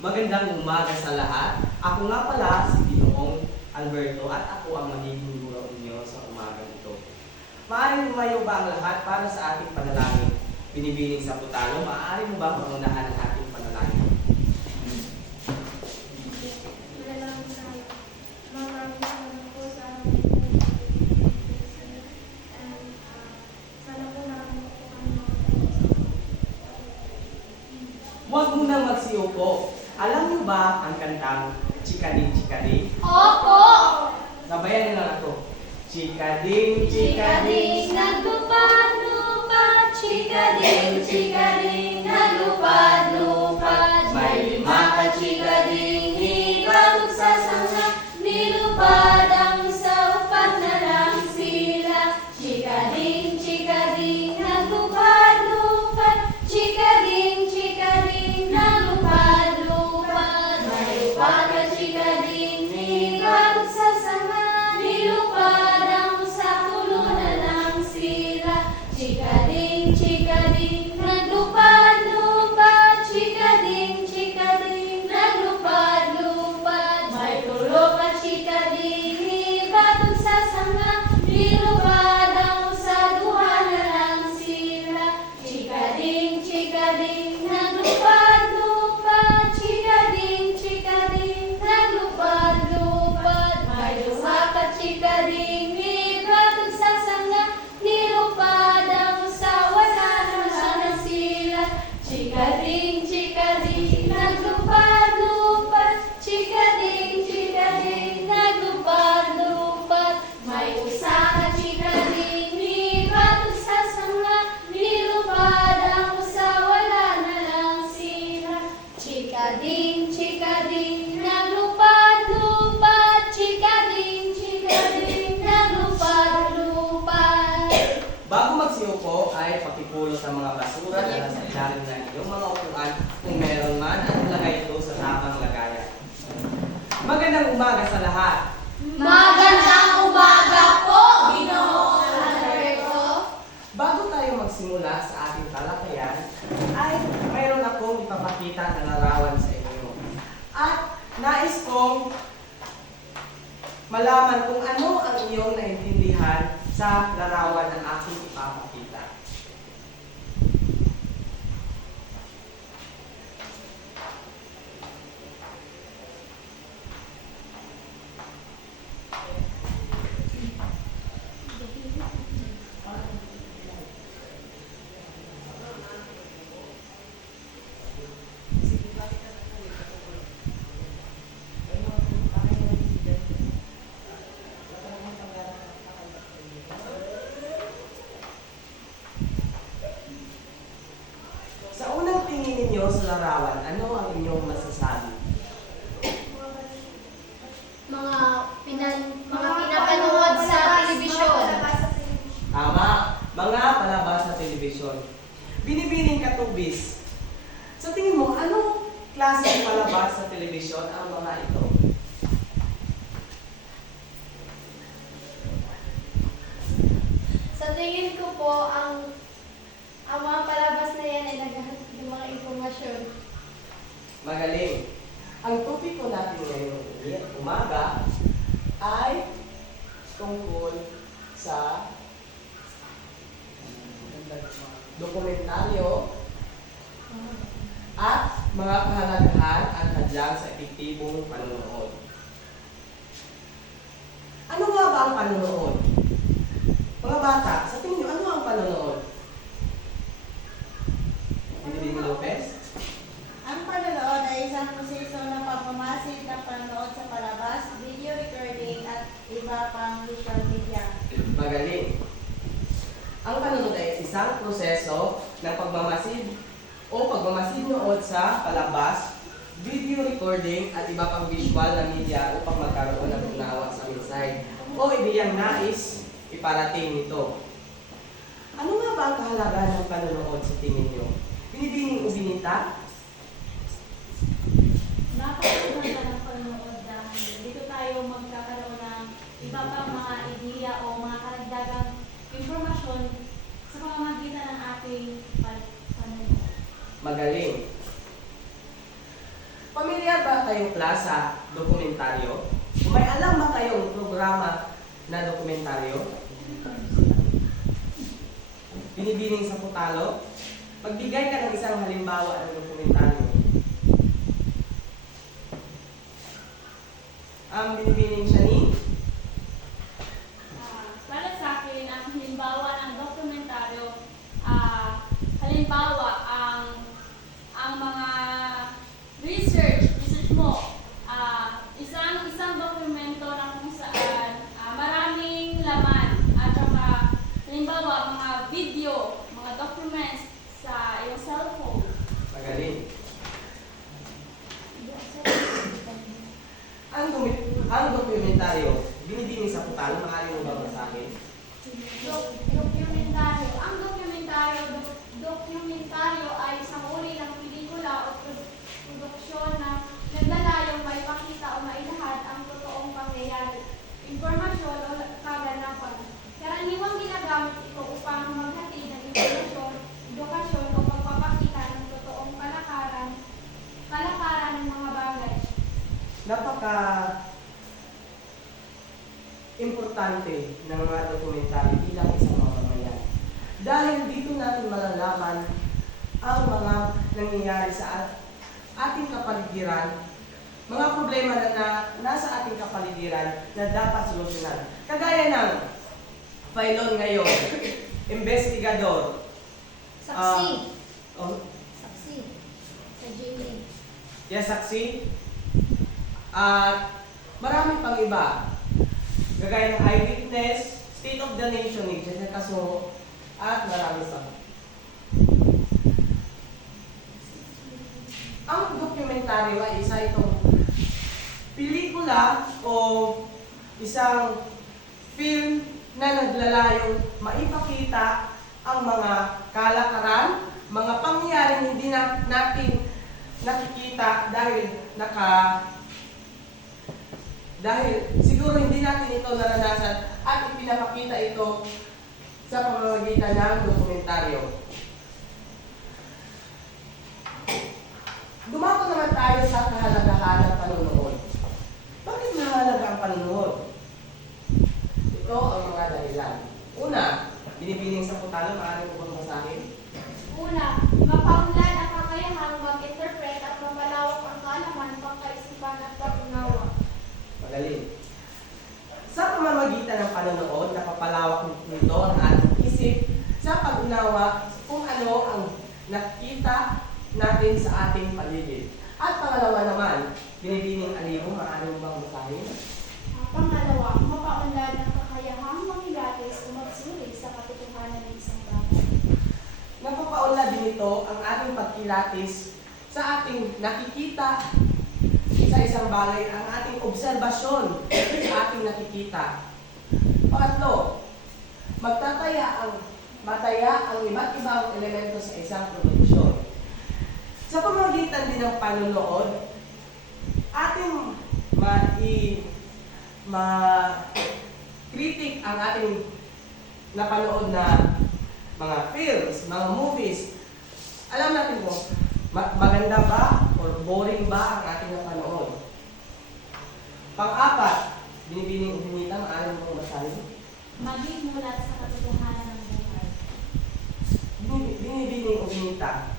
Magandang umaga sa lahat. Ako nga pala si Ginoong Alberto at ako ang magiging guro ninyo sa umaga ito. Maaaring lumayo ba ang lahat para sa ating panalangin? Binibining sa putalo, maaari mo ba pangunahan ang ating panalangin? Manalangin tayo. Maraming salamat po sa aming and sana po namin po kami Huwag munang magsiupo. Alam niyo ba ang kantang Chikading Chikading? Opo! Sabayan niyo lang ako. Chikading Chikading, naglupad-lupad, chikading, chikading, naglupad-lupad. May lima ka chikading, hibalog sa sanga, nilupad ang sa upat na lang sila. Chikading, chikading, naglupad-lupad, chikading, chikading, naglupad-lupad. May upat ka chikading, hibalog sa sanga, nilupad ang sa ulo na lang sila. Chikading, chikading, naglupad-lupad, chikading, chikading, naglupad-lupad. May tulo ka chikading, hibatog sa sanga, nilupad ang sa duha na lang sila. Chikading, chikading, naglupad-lupad, chikading, chikading, naglupad-lupad. May duha ka chikading, hibatog sa sanga, nilupad ang sa wala na lang sila. Chikading, chikading, naglupad-lupad, chikading, chikading, naglupad-lupad. May usa ka chikading, hibatog sa sanga, nilupad ang sa wala na lang sila. Chikading, chikading, naglupad-lupad, chikading, chikading, naglupad-lupad. Bago magsiupo ay pakipulot ang mga basura na nasa ilalim ng iyong mga upuan kung meron man at ilagay ito sa tamang lagayan. Magandang umaga sa lahat. Magandang umaga po, Ginoong Alberto. Bago tayo magsimula sa ating talakayan, ay mayroon akong ipapakita na larawan sa inyo. At nais kong malaman kung ano ang iyong naintindihan sa larawan ng aking ipapakita. Sa unang tingin ninyo sa larawan, ano ang inyong masasabi? Mga pinapanood sa telebisyon. Tama, mga palabas sa telebisyon. Binibining katubis. Sa tingin mo, anong klaseng palabas sa telebisyon ang mga ito? Sa tingin ko po, ang mga palabas na yan ay naghahatid ng mga impormasyon. Magaling. Ang topiko natin ngayong umaga ay tungkol sa dokumentaryo at mga kahalagahan at hadlang sa epektibong panunood. Ano nga ba ang panunood? Mga bata, sa tingin niyo, ano ang panunood? Binibini Lopez? Ang panonood ay isang proseso ng pagmamasid ng panonood sa palabas, video recording at iba pang visual media. Magaling. Ang panonood ay isang proseso ng pagmamasid o pagmamasid-nood sa palabas, video recording at iba pang visual na media upang magkaroon ng unawa sa mensahe o ideyang nais iparating nito. Ano nga ba ang kahalagahan ng panonood sa tingin niyo? Binibining o binita? Napakaganda ng panonood dahil dito tayo magkakaroon ng iba pang mga ideya o mga karagdagang impormasyon sa pamamagitan ng ating panonood. Magaling. Pamilya kayong klasa dokumentaryo? May alam ba kayong programa na dokumentaryo? Binibining sa putalo? Magbigay ka ng isang halimbawa ng dokumentaryo. Ang binibining siya ni? Para sa akin, ang halimbawa ng dokumentaryo, halimbawa, ang mga research mo, isang dokumento na kung saan maraming laman at saka halimbawa mga video, mga documents sa iyong cellphone. Magaling. Ang dokumentaryo, binibining sa putalo, maaari mo ba masahin? Dokumentaryo. Ang dokumentaryo ay isang uri ng pelikula o produksyon na naglalayong may pakita o mailahad ang totoong pangyayari, impormasyon o kaganapan. Karaniwang ginagamit ito upang maghatid ng impormasyon, edukasyon o pagpapakita ng totoong kalakaran ng mga bagay. Napaka importante ng mga dokumentaryo bilang isang mamamayan. Dahil dito natin malalaman ang mga nangyayari sa ating kapaligiran, mga problema na nasa ating kapaligiran na dapat solusyonan. Kagaya ng Filon ngayon, investigador. Saksi. Oh, Saksi. Sa GMA. yes, saksi. At marami pang iba. Gagaya ng eyewitness, State of the Nation ni Jessica Casuho, at marami sa. Ang dokumentaryo ay isa itong pelikula o isang film na naglalayong maipakita ang mga kalakaran, mga pangyayaring hindi natin nakikita dahil siguro hindi natin ito naranasan at ipinapakita ito sa pamamagitan ng dokumentaryo. Dumako naman tayo sa kahalagahan ng panunood. Bakit mahalaga ang panunood? Ito ang mga dahilan. Una, binibining sa putalo, maaari mo bang basahin? Una, mapaunlad ang kakayahang mag-interpret at mapalawak ang kaalaman, pagkaisipan at pag-unawa. Magaling. Sa pamamagitan ng panonood, napapalawak nito ang ating isip sa pag-unawa kung ano ang nakita natin sa ating paligid. At pangalawa naman, binibining aliho, maaari mo bang basahin? Pangalawa, mapaunlad ang kakayahang mangilatis o magsulit sa katotohanan ng isang bagay. Napapaunlad din ito ang ating pagkilatis sa ating nakikita sa isang bagay, ang ating obserbasyon sa ating nakikita. Pangatlo, mataya ang iba't ibang elemento sa isang produksyon. Sa pamamagitan din ng panunood, ating ma-critic ang ating napanood na mga films, mga movies. Alam natin kung maganda ba or boring ba ang ating napanood. Pang-apat, binibining uminita, maaari mo basahin. Maging mulat sa katotohanan ng buhay. Binibining uminita.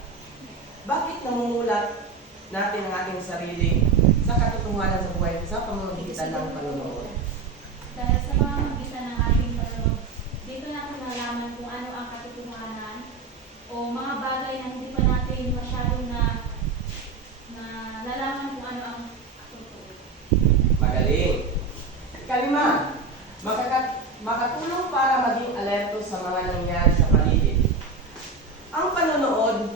Bakit namumulat natin ang ating sarili sa katotohanan sa buhay sa pamamagitan ng panunood? Dahil sa pamamagitan ng ating panonood, dito natin nalaman kung ano ang katotohanan o mga bagay na hindi pa natin masyadong na nalalaman kung ano ang totoo. Magaling. Kalima, makatulong para maging alerto sa mga nangyari sa paligid. Ang panonood,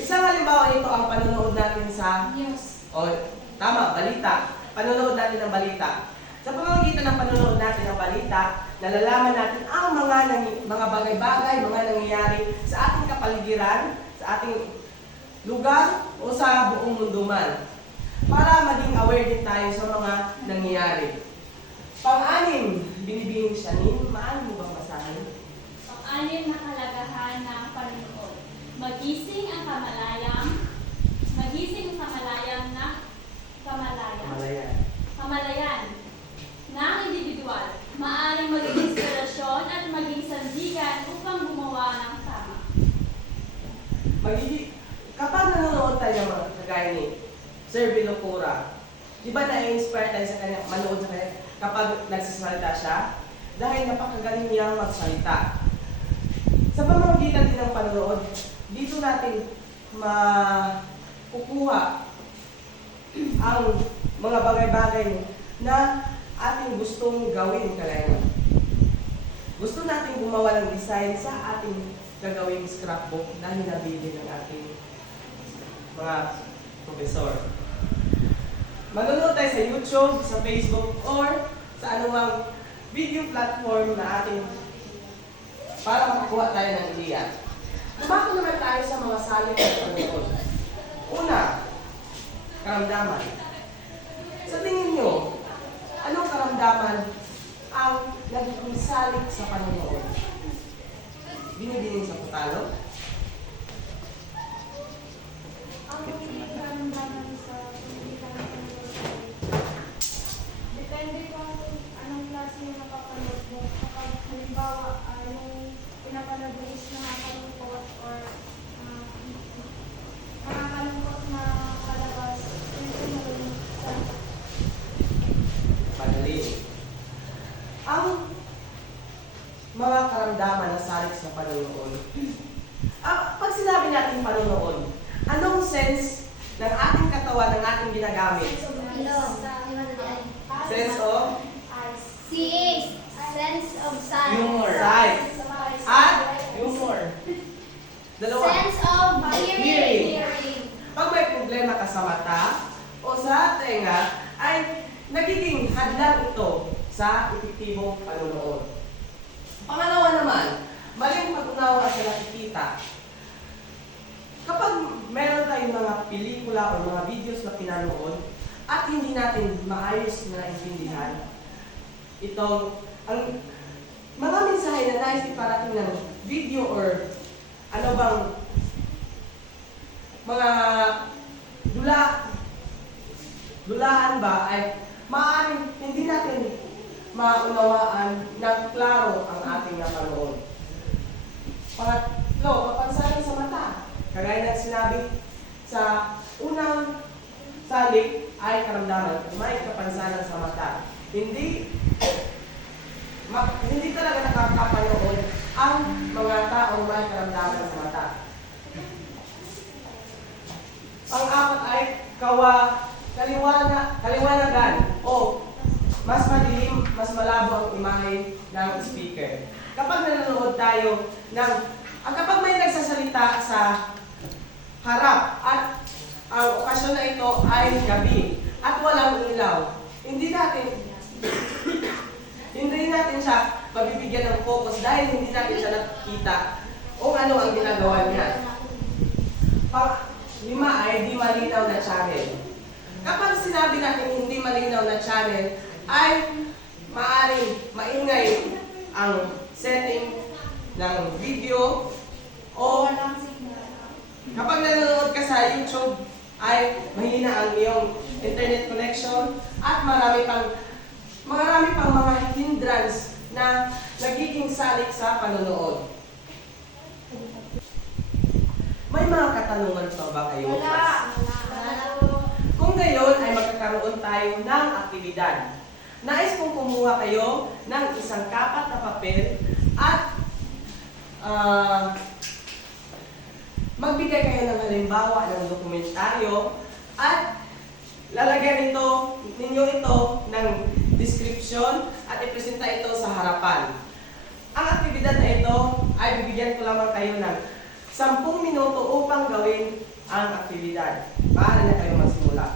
isang halimbawa nito ang panonood natin sa News. tama, balita. Panonood natin ng balita. Sa pamamagitan ng panonood natin ng balita, nalalaman natin ang mga bagay-bagay, mga nangyayari sa ating kapaligiran, sa ating lugar o sa buong mundo man. Para maging aware din tayo sa mga nangyayari. Pang-anim, binibining siya ni, maaari mo bang basahin? Pang-anim na kalagahan ng panonood. Magising ang kamalayang kapag nanonood tayo ng mga kagaya ni Sir Vilocura, di ba na-inspire tayo sa kanya, manood sa kanya kapag nagsasalita siya? Dahil napakagaling niyang magsalita. Sa pamamagitan din ng panonood, dito natin makukuha ang mga bagay-bagay na ating gustong gawin kagaya. Gusto natin gumawa ng design sa ating gagawing scrapbook na hinabili ng ating mga profesor. Manonood tayo sa YouTube, sa Facebook, or sa anumang video platform na ating para makakuha tayo ng ideya. Dumako naman tayo sa mga salik ng panonood. Una, karamdaman. Sa tingin nyo, anong karamdaman ang nagiging salik sa panonood? Binibining sa putalo? Ang karamdaman sa pagkikita ng panonood, depende kung anong klase yung napapanood mo. Kapag halimbawa, yung pinapanood mo is nakakalungkot or nakakalungkot na palabas, yun yung marunong sa Madali. Ang mga karamdaman na salik sa panonood. Pag sinabi natin panonood, anong sense ng ating katawan, ng ating ginagamit? Sense of Sense of sight. humor. Sight. At humor. Dalawa. Sense of Hearing. hearing. Pag may problema ka sa mata o sa tenga, ay nagiging hadlang ito sa epektibong panonood. Pangalawa naman, maling pag-unawa sa nakikita. Kapag meron tayong mga pelikula o mga videos na pinanood at hindi natin maayos na intindihan, itong ang mga mensahe na nais iparating ng video or ano bang mga dulaan ba ay maaaring hindi natin maunawaan ng klaro ang ating napanood. Pangatlo, kapansanan sa mata. Kagaya ng sinabi sa unang salik ay karamdaman, may kapansanan sa mata. Hindi talaga nakakapanood ang mga taong may karamdaman sa mata. Pang-apat ay kaliwanagan o mas madilim, mas malabo ang imahe ng speaker. Kapag nanonood tayo kapag may nagsasalita sa harap at ang okasyon na ito ay gabi at walang ilaw, hindi natin siya mabibigyan ng focus dahil hindi natin siya nakikita kung ano ang ginagawa niya. Lima ay di malinaw na channel. Kapag sinabi natin hindi malinaw na channel, ay maaaring maingay ang setting ng video o kapag nanonood ka sa YouTube ay mahina ang iyong internet connection at marami pang mga hindrance na nagiging salik sa panonood. May mga katanungan pa ba kayo? Kung gayon ay magkakaroon tayo ng aktibidad. Nais kong kumuha kayo ng isang kapat na papel at magbigay kayo ng halimbawa ng dokumentaryo at lalagyan ninyo ito ng description at ipresenta ito sa harapan. Ang aktibidad na ito ay bibigyan ko lamang kayo ng 10 minuto upang gawin ang aktibidad. Maaari na kayo magsimula.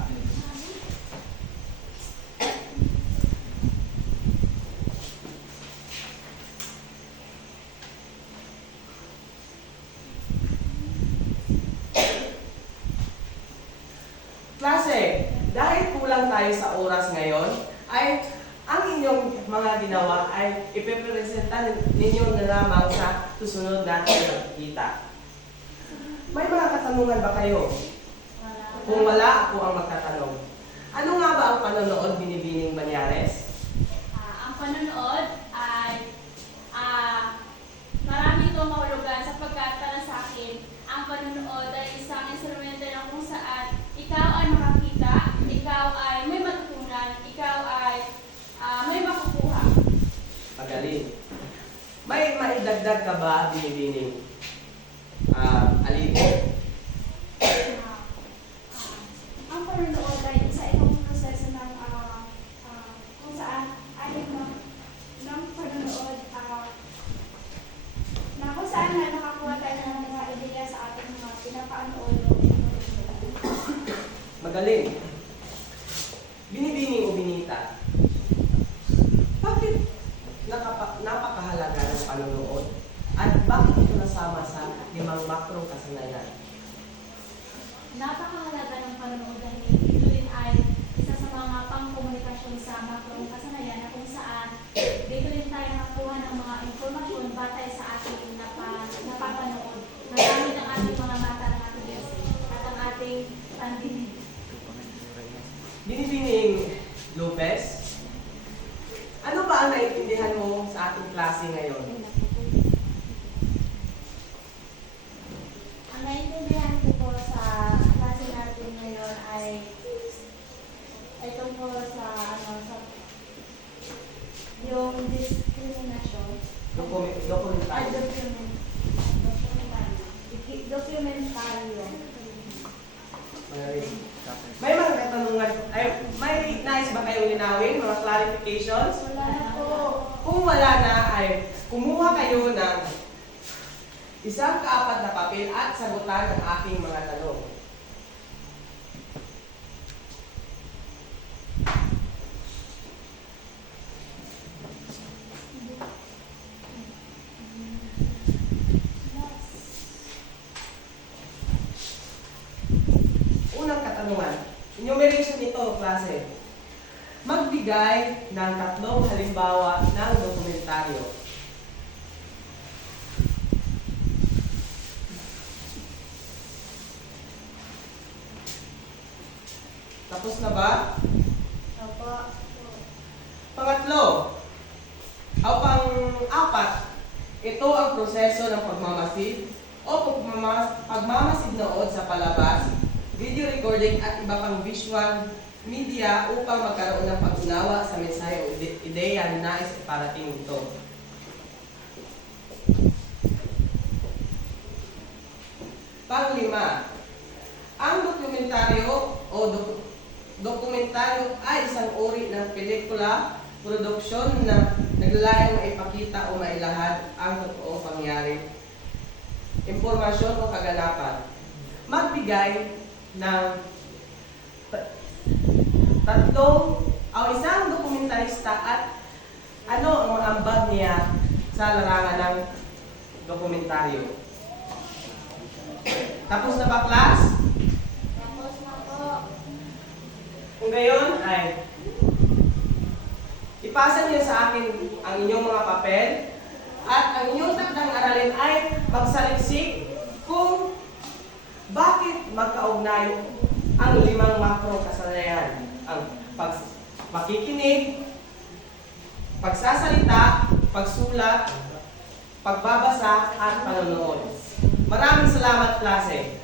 Klase, dahil kulang tayo sa oras ngayon, ay ang inyong mga ginawa ay ipipresenta ninyo na lamang sa susunod na pagkikita. May mga katanungan ba kayo? Kung wala, ako ang magtatanong. Ano nga ba ang panonood, Binibining Banyares? Ang panonood ay marami itong mahulugan sapagkat para sa akin, ang panonood dagdag ka ba, Binibining? Aligo? Ang panunood ay isa itong proseso ng kung saan ayon ng panunood na kung saan na nakakuha tayo ng mga ideya sa ating mga pinapanood o Magaling. Binibining o binita? Bakit napakahalaga ng panunood? At bakit ito nasama sa 5 makrong kasanayan? Napakahalaga ng panonood dahil ito din ay isa sa mga pangkomunikasyon sa makrong kasanayan na kung saan dito din tayo nakakuha ng mga informasyon batay sa ating napapanood. Nagamit ang ating mga mata ng ating at ang ating pandinig. Binibining Lopez, ano ba ang naiintindihan mo sa ating klase ngayon? Ang naiintindihan ko po sa klase natin ngayon ay tungkol sa yung discrimination. Dokumentaryo. Dokumentaryo. May mga katanungan, may nais ba kayong linawin, mga clarifications? Wala na po. Kung wala na, ay kumuha kayo ng isang kaapat na papel at sagutan ang aking mga tanong. Unang katanungan, enumeration ito, klase. Magbigay ng 3 halimbawa ng dokumentaryo. Tapos na ba? Opo. Pangatlo, o pang-4, ito ang proseso ng pagmamasid o pagmamasid nood sa palabas, video recording at iba pang visual media upang magkaroon ng pag-unawa sa mensahe o ideya na nais iparating ito. Pang-5, ang dokumentaryo o dokumentaryo ay isang uri ng pelikula, produksyon na naglalayang maipakita o mailahad ang totoong pangyari, impormasyon o kaganapan. Magbigay ng isang dokumentarista at ano ang mga ambag niya sa larangan ng dokumentaryo. Tapos na ba, class? Tapos na po. Kung gayon ay ipasa niyo sa akin ang inyong mga papel at ang inyong takdang aralin ay pagsaliksik kung bakit magkaugnay ang 5 makrong kasanayan. Ang makikinig, pagsasalita, pagsulat, pagbabasa at panonood. Maraming salamat, klase.